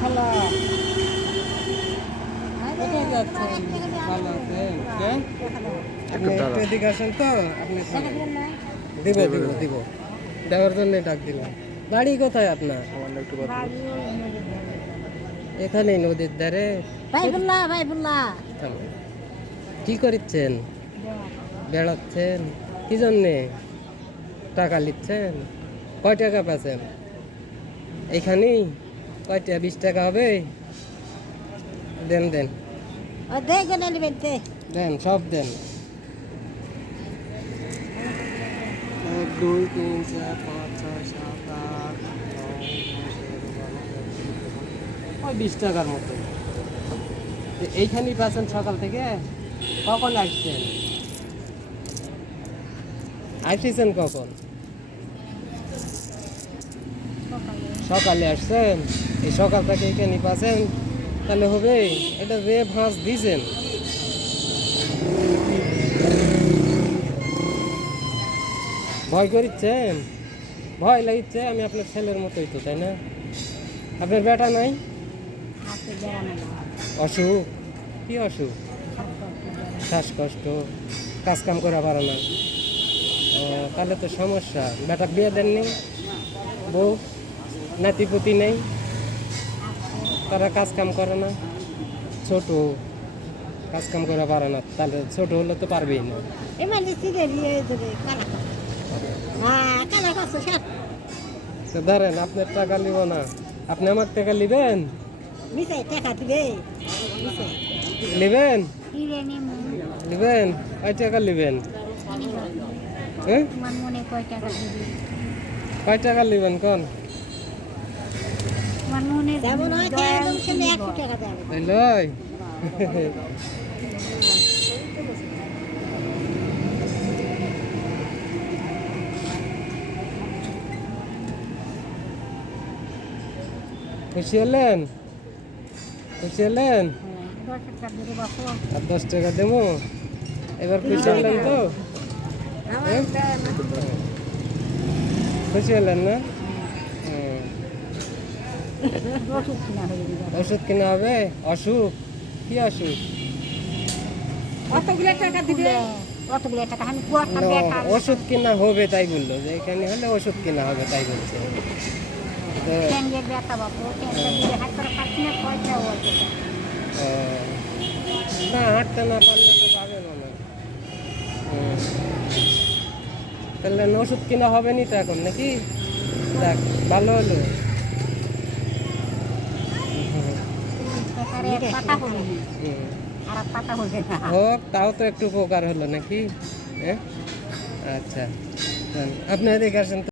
খালা কোথায় যাচ্ছেন? ভালো আছেন? হ্যাঁ? আপনি একটু এদিকে আসেন তো, আপনি দিব দিব দিব দেওয়ার জন্য ডাক দিলাম। বাড়ি কোথায় আপনার? এখানেই নদীর ধারে। কি করছেন? বেড়াচ্ছেন? কি জন্যে? টাকা নিচ্ছেন? কয় টাকা পাচ্ছেন এইখানেই? কয়টা? 20 টাকা হবে? দেন দেন দেন, সব দেন। 1 2 3 4 5 6 7 8 9 10 11 12 13 ওই 20 টাকার মতো। এইখানেই পাচ্ছেন সকাল থেকে? কখন আসছেন? আসছেন কখন? সকালে আসছেন? এই সকাল থেকে এইখানেই পাচ্ছেন? তাহলে হবে? এটা যে ভাঁজ দিয়েছেন, ভয় করিচ্ছেন? ভয় লাগিচ্ছে? আমি আপনার ছেলের মতোই তো, তাই না? আপনার বেটা নাই? অসুখ? কি অসুখ? শ্বাসকষ্ট, কাজ কাম করা পারে না? ও, তাহলে তো সমস্যা। বেটা বিয়ে দেননি? বউ নাতিপুতি নেই? তারা কাজ কাম করে না? ছোট, কাজ কাম করা পারে না, তাহলে ছোট হলে তো পারবেই না। তো ধরেন, আপনার টাকা নিব না, আপনি আমার টাকা নিবেন? নিবেন? নিবেন? কয় টাকা নিবেন? কয় টাকা নিবেন কোন? লয় খুশি হলেন? খুশি হলেন? আর 10 টাকা দেবো? এবার খুশি হলেন তো? খুশি হলেন না? ওষুধ কিনা হবে? অসুখ? কি অসুখ? ওষুধ কিনা হবে তাই বললো, যে এখানে হলে ওষুধ কিনা হবে তাই বলছে। না, হাঁটতে না পারলে তো পাবে না। তাহলে ওষুধ কিনা হবে নি তো এখন, নাকি? দেখ, ভালো হলো। হোক, তাও তো একটু উপকার হলো নাকি? হ্যাঁ, আচ্ছা। আপনি এদিকে আসেন তো।